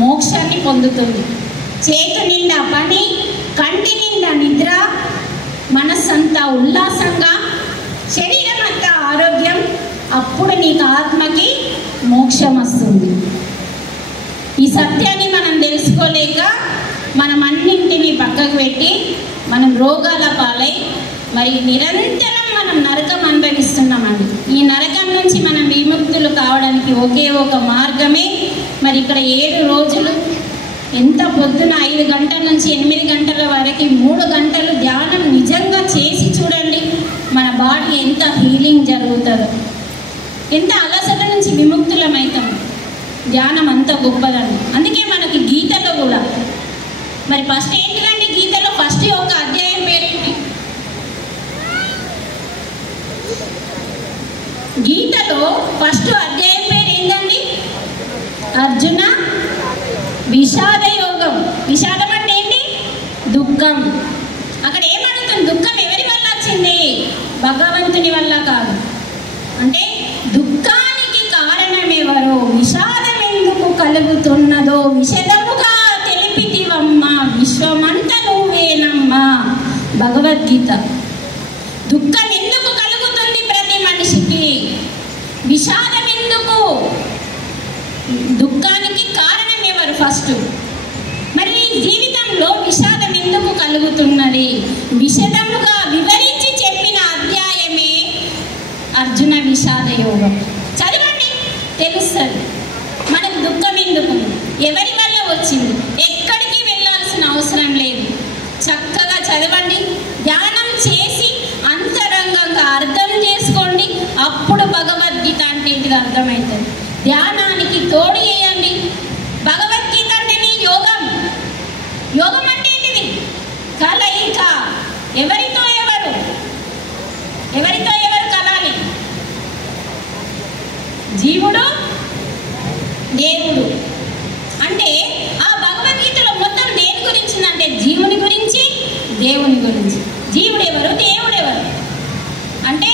మోక్షాన్ని పొందుతుంది. చేతు నిండా పని, కంటి నిండా నిద్ర, మనస్సంతా ఉల్లాసంగా, శరీరం అంతా ఆరోగ్యం. అప్పుడు నీకు ఆత్మకి మోక్షం వస్తుంది. ఈ సత్యాన్ని మనం తెలుసుకోలేక మనం అన్నింటినీ పక్కకు పెట్టి మనం రోగాల పాలై మరి నిరంతరం మనం నరకం అనుభవిస్తున్నామండి. ఈ నరకం నుంచి మనం విముక్తులు కావడానికి ఒకే ఒక మార్గమే మరి ఇక్కడ 7 రోజులు ఎంత పొద్దున 5 గంటల నుంచి 8 గంటల వరకు 3 గంటలు ధ్యానం నిజంగా చేసి చూడండి. మన బాడీ ఎంత హీలింగ్ జరుగుతుందో, ఎంత అలసట నుంచి విముక్తులమవుతాం. ధ్యానం అంత గొప్పదండి. అందుకే మనకి గీతలో కూడా మరి ఫస్ట్ ఏంటిదండి, గీతలో ఫస్ట్ ఒక అధ్యాయం పేరేంటి? గీతలో ఫస్ట్ అధ్యాయం పేరు ఏంటండి? అర్జున విషాద యోగం. విషాదం అంటే ఏంటి? దుఃఖం. అక్కడ ఏమడుగుతుంది? దుఃఖం ఎవరి వల్ల వచ్చింది? భగవంతుని వల్ల కాదు. అంటే దుఃఖానికి కారణం ఎవరో, విషాదం ఎందుకు కలుగుతున్నదో విషదముగా తెలిపితివమ్మా, విశ్వమంత నువ్వేనమ్మా. భగవద్గీత. దుఃఖం ఎందుకు కలుగుతుంది ప్రతి మనిషికి? విషాదం ఎందుకు? దుఃఖానికి కారణం ఎవరు ఫస్ట్? మరి నీ జీవితంలో విషాదం ఎందుకు కలుగుతున్నది? విషదముగా వివరించి చెప్పిన అధ్యాయమే అర్జున విషాద యోగం. చదవండి, తెలుస్తుంది మనకు దుఃఖం ఎందుకు, ఎవరి వల్ల వచ్చింది. ఎక్కడికి వెళ్ళాల్సిన అవసరం లేదు. చక్కగా చదవండి, ధ్యానం చేసి అంతరంగంగా అర్థం చేసుకోండి. అప్పుడు భగవద్గీత అంటే ఏంటిది అర్థమవుతుంది. ధ్యానానికి తోడు చేయండి. భగవద్గీత అంటేనే యోగం. యోగం అంటే ఏంటిది? కలయిక. ఎవరితో ఎవరు కలాలి? జీవుడు దేవుడు. అంటే ఆ భగవద్గీతలో మొత్తం దేని గురించి అంటే జీవుని గురించి, దేవుని గురించి. జీవుడు ఎవరు, దేవుడు ఎవరు అంటే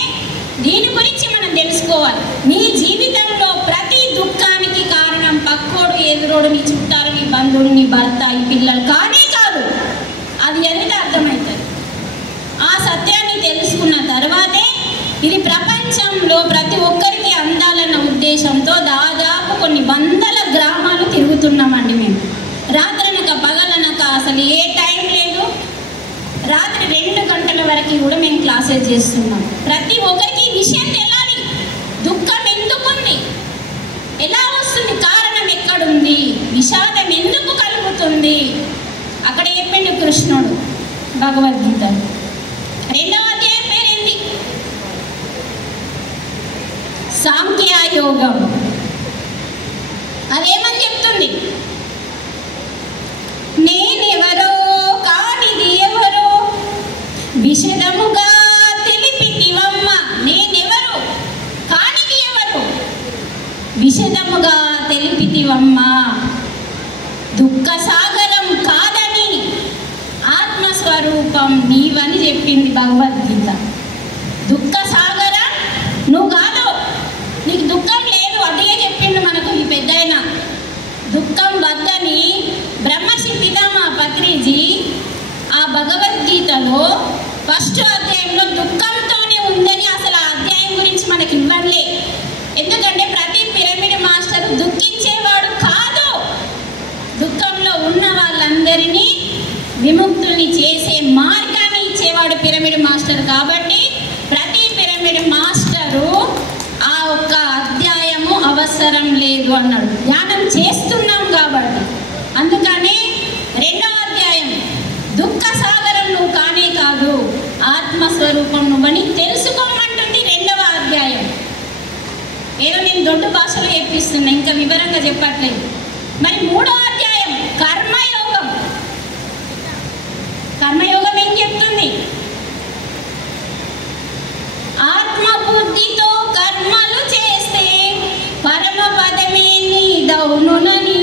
దీని గురించి మనం తెలుసుకోవాలి. నీ జీవితంలో ప్రతి దుఃఖానికి కారణం పక్కోడు, ఎదురోడు, నీ చుట్టాలు, నీ బంధువులు, నీ భర్త, ఈ పిల్లలు కానే కాదు. అది ఎంత అర్థమవుతుంది. ఆ సత్యాన్ని తెలుసుకున్న తర్వాతే ఇది ప్రపంచంలో ప్రతి ఒక్కరికి అందాలన్న ఉద్దేశంతో దాదాపు కొన్ని 100 గ్రామాలు తిరుగుతున్నామండి మేము. రాత్రనక పగలనక అసలు ఏ టైం లేదు. రాత్రి 2 గంటల వరకు కూడా మేము క్లాసెస్ చేస్తున్నాం. ప్రతి ఒక్కరికి ఈ విషయం తెలాలి. దుఃఖం ఎందుకుంది, ఎలా వస్తుంది, కారణం ఎక్కడుంది, విషాదం ఎందుకు కలుగుతుంది. అక్కడ చెప్పిండు కృష్ణుడు భగవద్గీత 2వ అధ్యాయం పేరేంటి? సాంఖ్యయోగం. అదేమని చెప్తుంది? నేనెవరో కానిది ఎవరో విషదముగా తెలిపితివమ్మ. నేనెవరు కానిది ఎవరు విషదముగా తెలిపితివమ్మ. దుఃఖ సాగరం కాదని ఆత్మస్వరూపం నీవని చెప్పింది భగవద్గీత. దుఃఖ సాగరం నువ్వు కాదు, నీకు దుఃఖం లేదు. అదే చెప్పిండు మనకు ఈ పెద్దయిన. దుఃఖం వద్దని బ్రహ్మశ్రీ పితామహ పత్రిజీ ఆ భగవద్గీతలో ఫస్ట్ అధ్యాయంలో దుఃఖంతోనే ఉందని అసలు ఆ అధ్యాయం గురించి మనకి ఇవ్వలే. ఎందుకంటే ప్రతి పిరమిడ్ మాస్టర్ దుఃఖించేవాడు కాదు, దుఃఖంలో ఉన్న వాళ్ళందరినీ విముక్తుల్ని చేసే మార్గాన్ని ఇచ్చేవాడు పిరమిడ్ మాస్టర్. కాబట్టి ప్రతి పిరమిడ్ మాస్టరు ఆ ఒక్క అధ్యాయము అవసరం లేదు అన్నాడు. ధ్యానం చేస్తున్నాం కాబట్టి. అందుకని 2వ అధ్యాయం దుఃఖ సాగరం నువ్వు కానే కాదు, ఆత్మస్వరూపం నువ్వని తెలుసుకోమంటుంది 2వ అధ్యాయం. ఏదో నేను దొడ్డు భాషలో చెప్పిస్తున్నా, ఇంకా వివరంగా చెప్పట్లేదు. మరి 3వ అధ్యాయం కర్మయోగం. కర్మయోగం ఏం చెప్తుంది? ఆత్మబుద్ధితో కర్మలు చేస్తే పరమ పదమే నీదవునునని.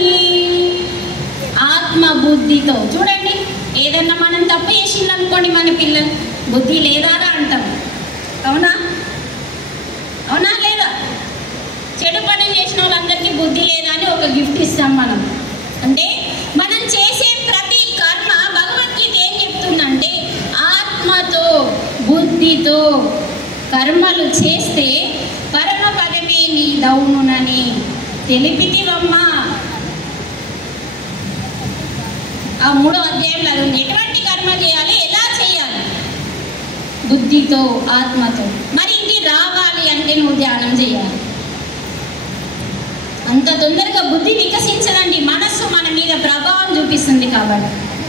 ఆత్మబుద్ధితో చూడండి, ఏదన్నా మనం తప్పు చేసిందనుకోండి, మన పిల్లలు బుద్ధి లేదారా అంటాం. అవునా అవునా లేదా? చెడు పని చేసిన వాళ్ళందరికీ బుద్ధి లేదా అని ఒక గిఫ్ట్ ఇస్తాం మనం. అంటే మనం చేసే ప్రతి కర్మ భగవద్గీత ఏం చెప్తుందంటే ఆత్మతో బుద్ధితో కర్మలు చేస్తే పరమ పదమే నీ దౌనునని తెలిపితివమ్మా. ఆ 3వ అధ్యాయంలో అది ఉంది. ఎటువంటి కర్మ చేయాలి, ఎలా చేయాలి? బుద్ధితో, ఆత్మతో. మరి ఇది రావాలి అంటే నువ్వు ధ్యానం చేయాలి. అంత తొందరగా బుద్ధి వికసించదండి, మనస్సు మన మీద ప్రభావం చూపిస్తుంది కాబట్టి.